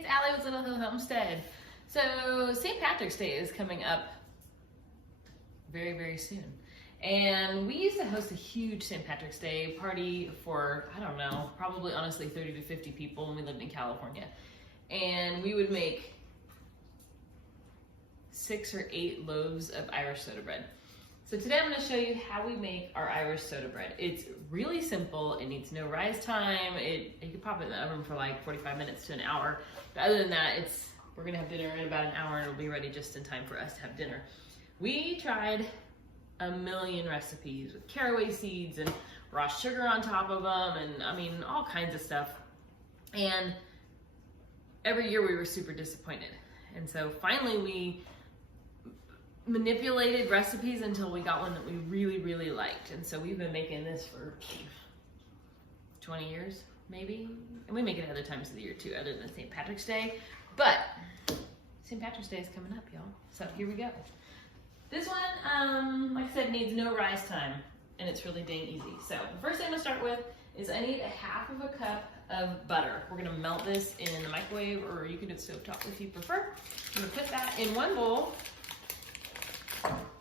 it's Allie with Little Hill Homestead. So St. Patrick's Day is coming up very, very soon. And we used to host a huge St. Patrick's Day party for, I don't know, probably honestly 30 to 50 people when we lived in California. And we would make 6 or 8 loaves of Irish soda bread. So today I'm going to show you how we make our Irish soda bread. It's really simple. It needs no rise time. You can pop it in the oven for like 45 minutes to an hour. But other than that, we're going to have dinner in about an hour and it'll be ready just in time for us to have dinner. We tried a million recipes with caraway seeds and raw sugar on top of them and I mean all kinds of stuff. And every year we were super disappointed. And so finally we manipulated recipes until we got one that we really, really liked. And so we've been making this for 20 years, maybe. And we make it other times of the year too, other than St. Patrick's Day. But St. Patrick's Day is coming up, y'all. So here we go. This one, like I said, needs no rise time, and it's really dang easy. So the first thing I'm gonna start with is I need 1/2 of a cup of butter. We're gonna melt this in the microwave, or you can do it stovetop if you prefer. I'm gonna put that in one bowl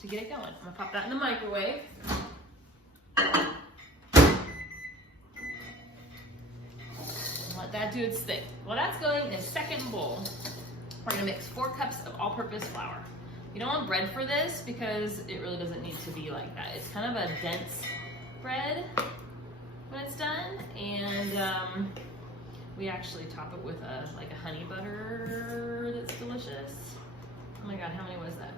to get it going. I'm gonna pop that in the microwave. Let that do its thing. While that's going in a second bowl, we're gonna mix 4 cups of all-purpose flour. You don't want bread for this because it really doesn't need to be like that. It's kind of a dense bread when it's done, and we actually top it with a honey butter that's delicious. Oh my God, how many was that?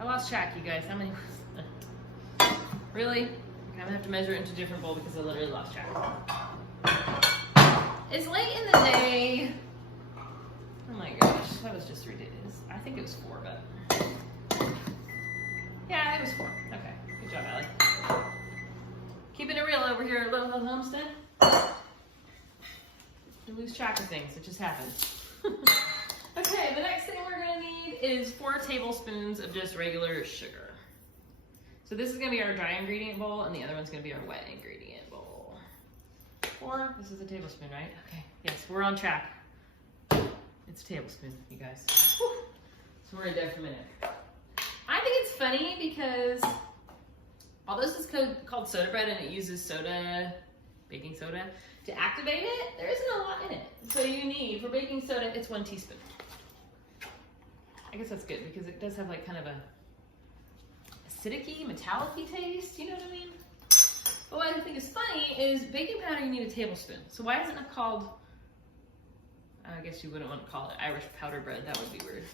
I lost track, you guys. How many was that? Really? I'm gonna have to measure it into a different bowl because I literally lost track. It's late in the day. Oh my gosh, that was just ridiculous. I think it was 4, but yeah, it was 4. Okay, good job, Allie. Keeping it real over here at Little Hill Homestead. You lose track of things, it just happens. Okay, the next thing we're gonna need is 4 tablespoons of just regular sugar. So this is gonna be our dry ingredient bowl, and the other one's gonna be our wet ingredient bowl. 4, this is a tablespoon, right? Okay, yes, we're on track. It's a tablespoon, you guys. Whew. So we're in there for a minute. I think it's funny because although this is called soda bread and it uses soda, baking soda, to activate it, there isn't a lot in it. So you need, for baking soda, it's 1 teaspoon. I guess that's good because it does have like kind of a acidic-y, metallic-y taste, you know what I mean? But what I think is funny is baking powder, you need a tablespoon. So why isn't it called, I guess you wouldn't want to call it Irish powder bread, that would be weird.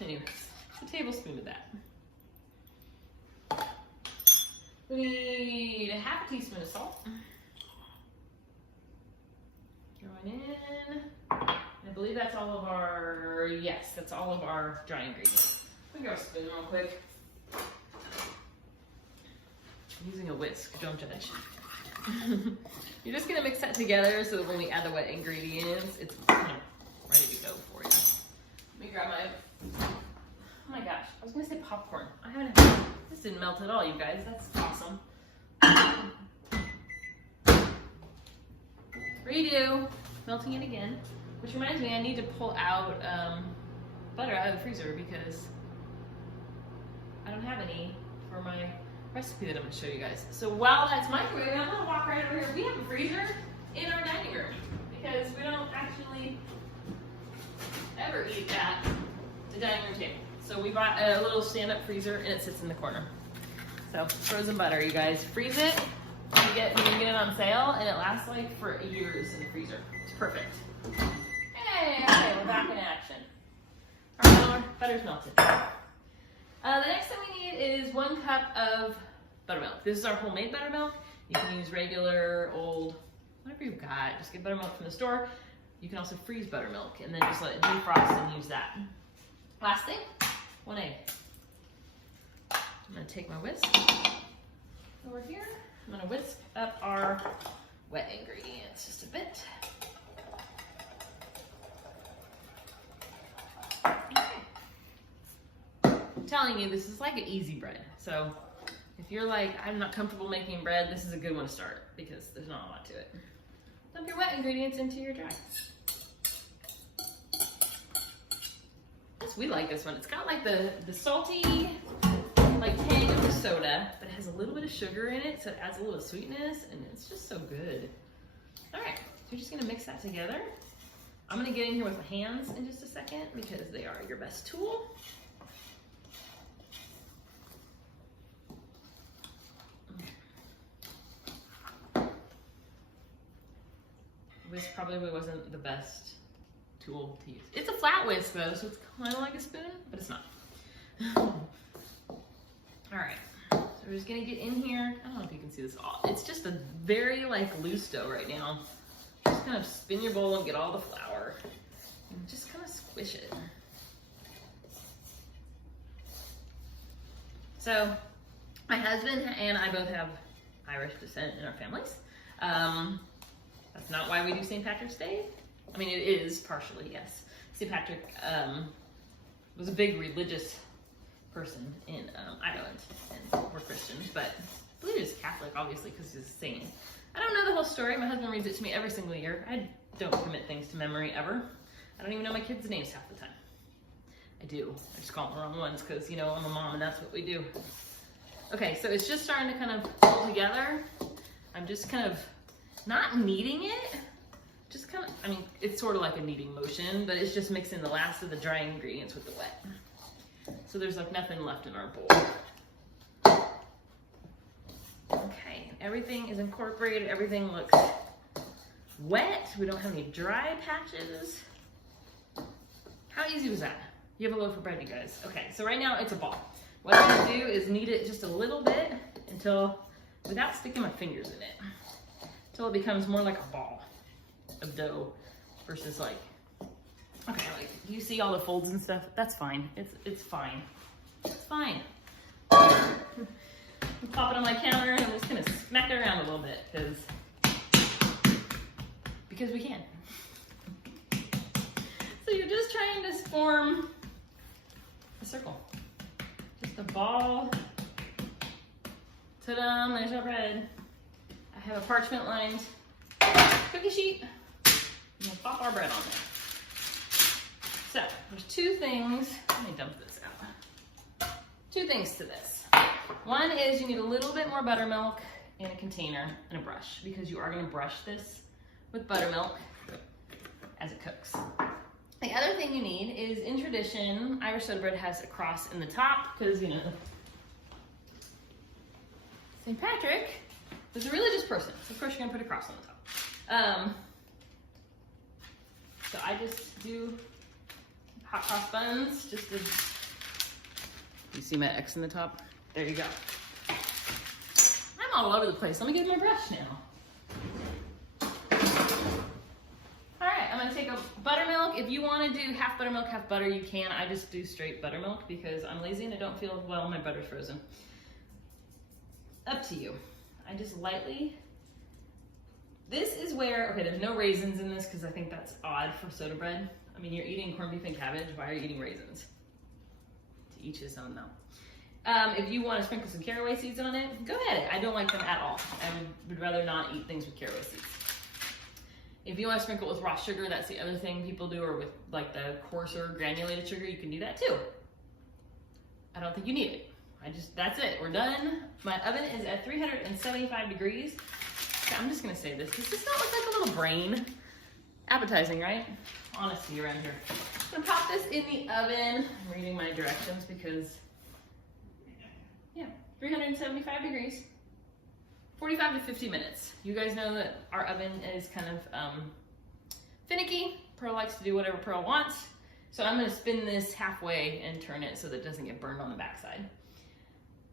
Anyways, a tablespoon of that. We need 1/2 teaspoon of salt. Going in. I believe that's all of our, yes, that's all of our dry ingredients. Let me grab a spoon real quick. I'm using a whisk, don't judge. You're just gonna mix that together so that when we add the wet ingredients, it's kind of ready to go for you. Let me grab my, oh my gosh, I was gonna say popcorn. This didn't melt at all, you guys. That's awesome. Redo, melting it again. Which reminds me, I need to pull out butter out of the freezer because I don't have any for my recipe that I'm gonna show you guys. So while that's microwaving, I'm gonna walk right over here. We have a freezer in our dining room because we don't actually ever eat at the dining room table. So we bought a little stand-up freezer and it sits in the corner. So frozen butter, you guys, freeze it. You can get it on sale and it lasts like for years in the freezer. It's perfect. Hey, okay, we're back in action. Our butter's melted. The next thing we need is 1 cup of buttermilk. This is our homemade buttermilk. You can use regular, old, whatever you've got. Just get buttermilk from the store. You can also freeze buttermilk and then just let it defrost and use that. Last thing, 1 egg. I'm gonna take my whisk over here. I'm gonna whisk up our wet ingredients just a bit. I'm telling you, this is like an easy bread. So if you're like, I'm not comfortable making bread, this is a good one to start because there's not a lot to it. Dump your wet ingredients into your dry. we like this one. It's got like the salty, like tang of the soda, but it has a little bit of sugar in it, so it adds a little sweetness, and it's just so good. All right, so you're just gonna mix that together. I'm gonna get in here with my hands in just a second because they are your best tool. Whisk probably wasn't the best tool to use. It's a flat whisk though, so it's kind of like a spoon, but it's not. All right, so we're just gonna get in here. I don't know if you can see this all. It's just a very like loose dough right now. Just kind of spin your bowl and get all the flour and just kind of squish it. So my husband and I both have Irish descent in our families. That's not why we do St. Patrick's Day. I mean, it is partially, yes. St. Patrick was a big religious person in Ireland, and we're Christians, but I believe he's Catholic, obviously, because he's a saint. I don't know the whole story. My husband reads it to me every single year. I don't commit things to memory ever. I don't even know my kids' names half the time. I do. I just call them the wrong ones because, you know, I'm a mom and that's what we do. Okay, so it's just starting to kind of pull together. I'm just kind of not kneading it, just kind of, I mean, it's sort of like a kneading motion, but it's just mixing the last of the dry ingredients with the wet. So there's like nothing left in our bowl. Okay, everything is incorporated, everything looks wet. We don't have any dry patches. How easy was that? You have a loaf of bread, you guys. Okay, so right now it's a ball. What I'm gonna do is knead it just a little bit until, without sticking my fingers in it, until it becomes more like a ball of dough versus like, okay, like, you see all the folds and stuff? That's fine. It's fine. It's fine. Pop it on my counter and I'm just gonna smack it around a little bit because we can. So you're just trying to form a circle. Just a ball. Ta-da, there's our bread. I have a parchment lined cookie sheet. I'm gonna pop our bread on there. So there's two things. Let me dump this out. Two things to this. One is you need a little bit more buttermilk in a container and a brush because you are gonna brush this with buttermilk as it cooks. The other thing you need is, in tradition, Irish soda bread has a cross in the top because, you know, St. Patrick was a religious person, so of course you're gonna put a cross on the top. So I just do hot cross buns, just to, you see my X in the top? There you go. I'm all over the place. Let me get my brush now. All right, I'm gonna take a buttermilk. If you wanna do half buttermilk, half butter, you can. I just do straight buttermilk because I'm lazy and I don't feel well my butter's frozen. Up to you. I just lightly, this is where, okay, there's no raisins in this because I think that's odd for soda bread. I mean, you're eating corned beef and cabbage, why are you eating raisins? To each his own though. If you want to sprinkle some caraway seeds on it, go ahead. I don't like them at all. I would rather not eat things with caraway seeds. If you want to sprinkle it with raw sugar, that's the other thing people do, or with like the coarser granulated sugar, you can do that too. I don't think you need it. That's it, we're done. My oven is at 375 degrees. So I'm just gonna say this. Does this not look like a little brain? Appetizing, right? Honesty around here. I'm gonna pop this in the oven. I'm reading my directions because, yeah, 375 degrees. 45 to 50 minutes. You guys know that our oven is kind of finicky. Pearl likes to do whatever Pearl wants. So I'm gonna spin this halfway and turn it so that it doesn't get burned on the backside.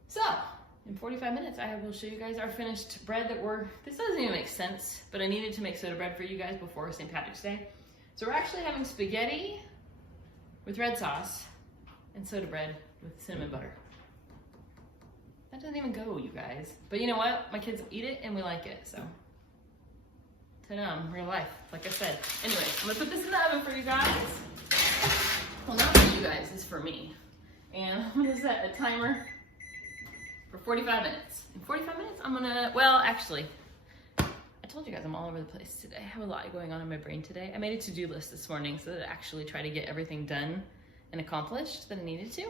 So, in 45 minutes, I will show you guys our finished bread this doesn't even make sense, but I needed to make soda bread for you guys before St. Patrick's Day. So we're actually having spaghetti with red sauce and soda bread with cinnamon butter. That doesn't even go, you guys. But you know what? My kids eat it and we like it, so. Ta-da, real life, like I said. Anyway, I'm gonna put this in the oven for you guys. Well, not for you guys, it's for me. And I'm gonna set a timer for 45 minutes. In 45 minutes, I'm gonna, well, actually, I told you guys I'm all over the place today. I have a lot going on in my brain today. I made a to-do list this morning so that I actually try to get everything done and accomplished that I needed to.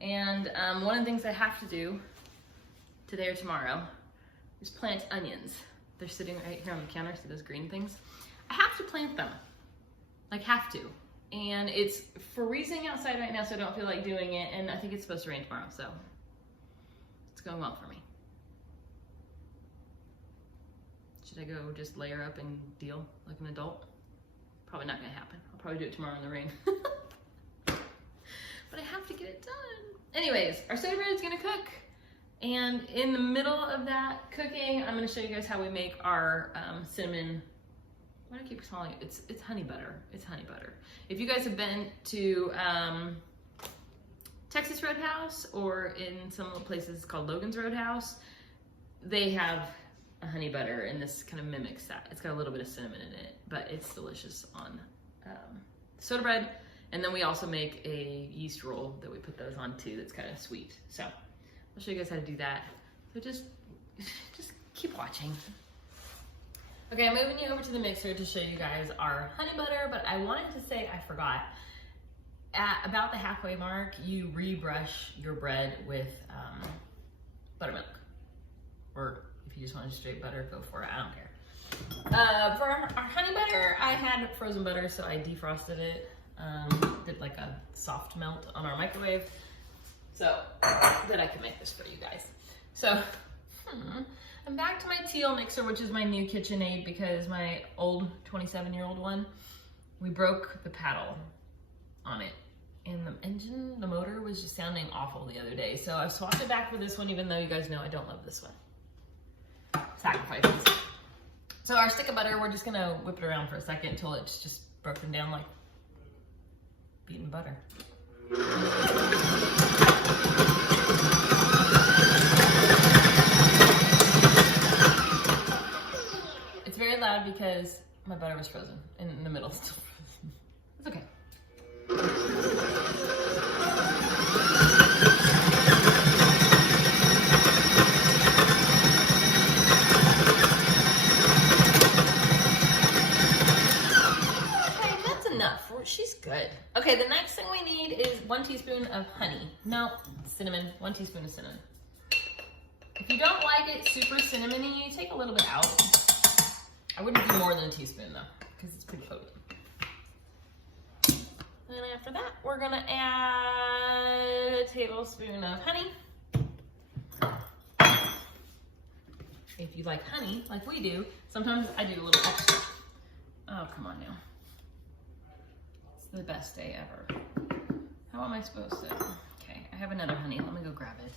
And one of the things I have to do today or tomorrow is plant onions. They're sitting right here on the counter, see those green things? I have to plant them, like have to. And it's freezing outside right now, so I don't feel like doing it, and I think it's supposed to rain tomorrow, so it's going well for me. Should I go just layer up and deal like an adult? Probably not gonna happen. I'll probably do it tomorrow in the rain. But I have to get it done. Anyways, our soda bread is gonna cook. And in the middle of that cooking, I'm gonna show you guys how we make our cinnamon, why do I keep calling it? It's honey butter. It's honey butter. If you guys have been to Texas Roadhouse or in some places called Logan's Roadhouse, they have a honey butter, and this kind of mimics that. It's got a little bit of cinnamon in it, but it's delicious on soda bread. And then we also make a yeast roll that we put those on too that's kind of sweet. So I'll show you guys how to do that. So just keep watching. Okay, I'm moving you over to the mixer to show you guys our honey butter, but I wanted to say, I forgot, at about the halfway mark, you rebrush your bread with buttermilk. Or if you just want straight butter, go for it, I don't care. For our honey butter, I had frozen butter, so I defrosted it. Did like a soft melt on our microwave so that I can make this for you guys. So I'm back to my teal mixer, which is my new KitchenAid, because my old 27-year-old one, we broke the paddle on it, and the motor was just sounding awful the other day. So I've swapped it back for this one, even though you guys know I don't love this one. Sacrifices. So our stick of butter, we're just gonna whip it around for a second until it's just broken down like beaten butter. It's very loud because my butter was frozen and in the middle still frozen. It's okay. She's good. Okay, the next thing we need is 1 teaspoon of honey. No, cinnamon. 1 teaspoon of cinnamon. If you don't like it super cinnamony, take a little bit out. I wouldn't do more than a teaspoon though, because it's pretty potent. And then after that, we're gonna add a tablespoon of honey. If you like honey, like we do, sometimes I do a little extra. Oh, come on now. The best day ever. How am I supposed to? Okay, I have another honey. Let me go grab it.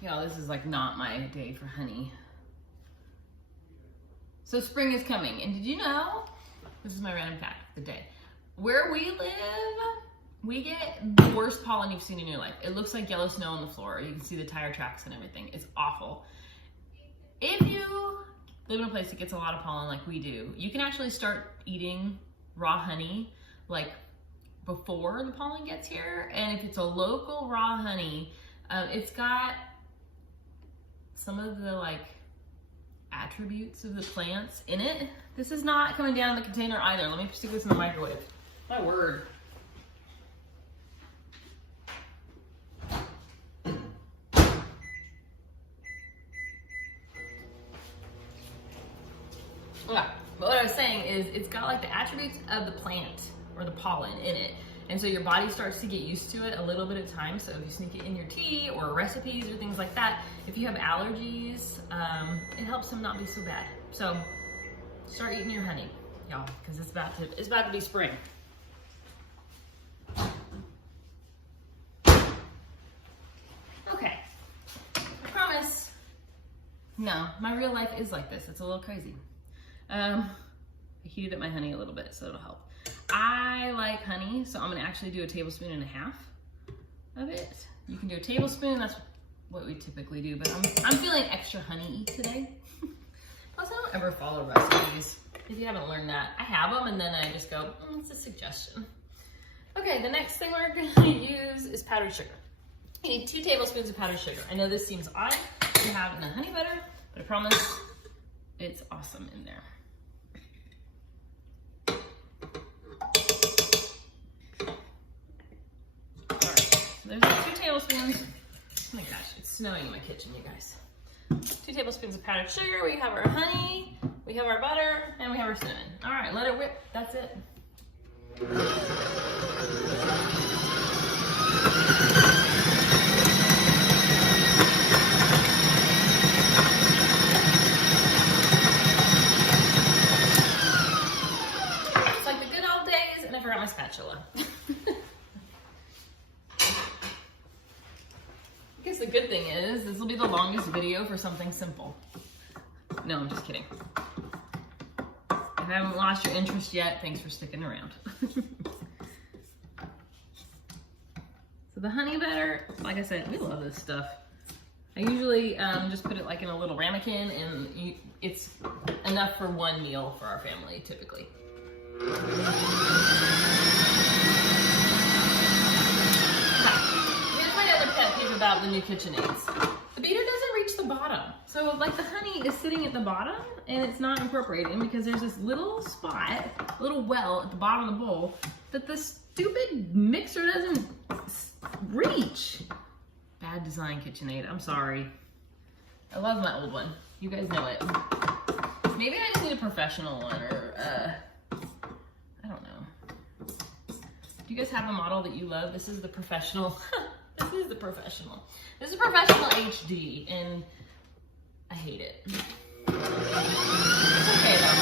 Y'all, this is like not my day for honey. So spring is coming, and did you know? This is my random fact of the day. Where we live, we get the worst pollen you've seen in your life. It looks like yellow snow on the floor. You can see the tire tracks and everything. It's awful. If you live in a place that gets a lot of pollen like we do, you can actually start eating raw honey like before the pollen gets here. And if it's a local raw honey, it's got some of the like attributes of the plants in it. This is not coming down in the container either. Let me stick this in the microwave. My word. Yeah, but what I was saying is it's got like the attributes of the plant or the pollen in it. And so your body starts to get used to it a little bit at a time. So if you sneak it in your tea or recipes or things like that, if you have allergies, it helps them not be so bad. So start eating your honey, y'all, because it's about to be spring. Okay, I promise. No, my real life is like this. It's a little crazy. I heated up my honey a little bit, so it'll help. I like honey, so I'm gonna actually do 1.5 tablespoons of it. You can do a tablespoon, that's what we typically do, but I'm feeling extra honey today. Plus, I don't ever follow recipes. If you haven't learned that, I have them and then I just go, it's a suggestion. Okay, the next thing we're gonna use is powdered sugar. You need 2 tablespoons of powdered sugar. I know this seems odd to have in a honey butter, but I promise it's awesome in there. All right, so there's our 2 tablespoons. Oh my gosh, it's snowing in my kitchen, you guys. 2 tablespoons of powdered sugar. We have our honey, we have our butter, and we have our cinnamon. All right, let it whip. That's it. It's like the good old days, and I forgot my spatula. I guess the good thing is, this will be the longest video for something simple. No, I'm just kidding. If I haven't lost your interest yet, thanks for sticking around. So the honey butter, like I said, we love this stuff. I usually just put it like in a little ramekin, and it's enough for 1 meal for our family, typically. About the new KitchenAids. The beater doesn't reach the bottom. So like the honey is sitting at the bottom and it's not incorporating because there's this little spot, little well at the bottom of the bowl that the stupid mixer doesn't reach. Bad design, KitchenAid. I'm sorry. I love my old one. You guys know it. Maybe I just need a professional one or I don't know. Do you guys have a model that you love? This is the professional. This is the professional. This is professional HD, and I hate it. It's okay though.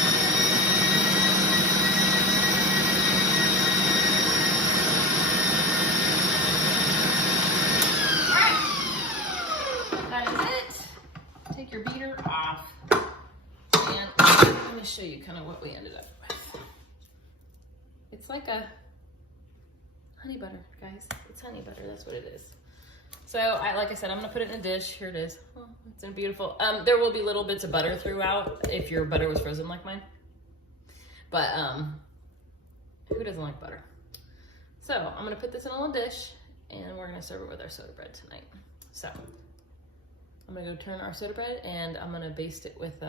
Alright. That is it. Take your beater off. And I'm going to show you kind of what we ended up with. It's like a honey butter, guys. It's honey butter, that's what it is. So, like I said, I'm gonna put it in a dish. Here it is. Oh, it's in beautiful. There will be little bits of butter throughout if your butter was frozen like mine. But, who doesn't like butter? So, I'm gonna put this in a little dish, and we're gonna serve it with our soda bread tonight. So, I'm gonna go turn our soda bread, and I'm gonna baste it with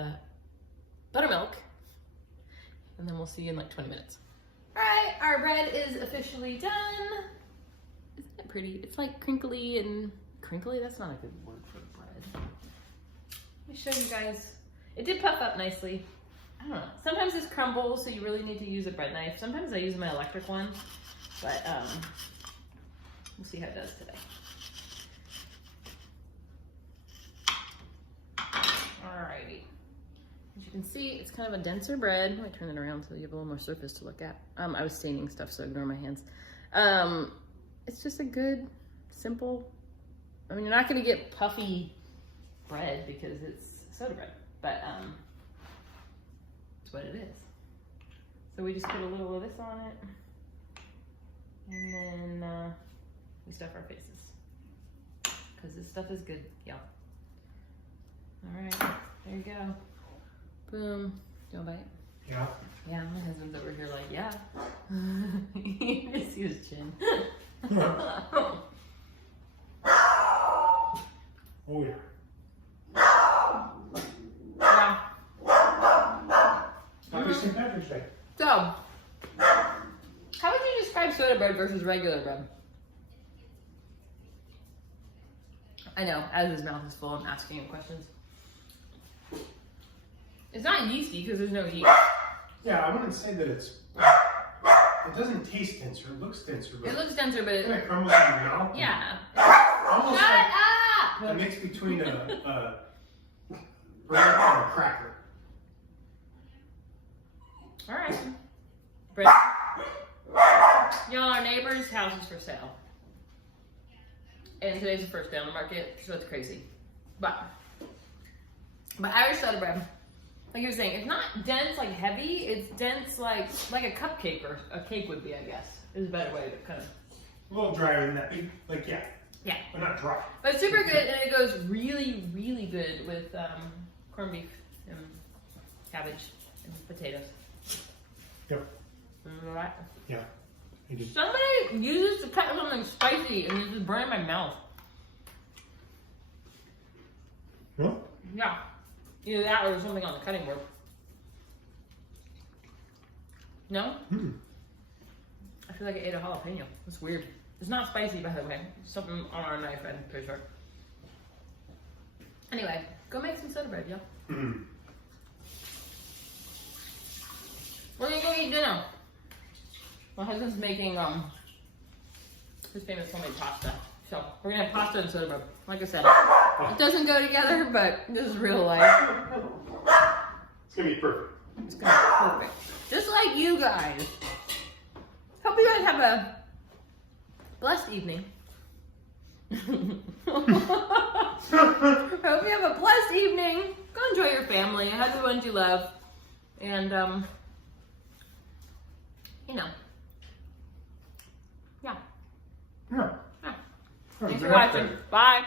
buttermilk, and then we'll see you in like 20 minutes. All right, our bread is officially done. Isn't it pretty? It's like crinkly and crinkly. That's not a good word for bread. Let me show you guys. It did puff up nicely. I don't know. Sometimes this crumbles, so you really need to use a bread knife. Sometimes I use my electric one, but we'll see how it does today. Alrighty. As you can see, it's kind of a denser bread. Let me turn it around so you have a little more surface to look at. I was staining stuff, so ignore my hands. It's just a good, simple, I mean, you're not gonna get puffy bread because it's soda bread, but it's what it is. So we just put a little of this on it, and then we stuff our faces, because this stuff is good, y'all. All right, there you go. Boom. Do you want a bite? Yeah. Yeah, my husband's over here like, yeah. You can see his chin. Oh yeah. Yeah. Happy St. Patrick's Day. So, how would you describe soda bread versus regular bread? I know, as his mouth is full, I'm asking him questions. It's not yeasty because there's no yeast. Yeah, I wouldn't say that it's. It doesn't taste denser. It looks denser. But It looks denser, but it kind of crumbles in your mouth. yeah. Almost Shut like up! a mix between a bread and a cracker. All right. Bread. Y'all, our neighbor's house is for sale. And today's the first day on the market, so it's crazy. But Irish soda bread, like you were saying, it's not dense like heavy, it's dense like a cupcake or a cake would be, I guess. Is a better way to kind of. A little drier than that. Like, yeah. Yeah. But not dry. But it's super good, and it goes really, really good with corned beef and cabbage and potatoes. Yep. Remember that? Yeah. Somebody uses to cut something spicy and it's just burning my mouth. What? Yeah. Either that or something on the cutting board. No? Hmm. I feel like I ate a jalapeno. It's weird. It's not spicy, by the way. It's something on our knife, I'm pretty sure. Anyway, go make some soda bread, y'all. Mm. We're gonna go eat dinner. My husband's making his famous homemade pasta. So we're gonna have pasta and soda bread. Like I said, it doesn't go together, but this is real life. It's gonna be perfect. It's gonna be perfect. Just like you guys. Hope you guys have a blessed evening. Hope you have a blessed evening. Go enjoy your family. Hug the ones you love. And, you know. Yeah. Yeah. Thanks for watching. Bye.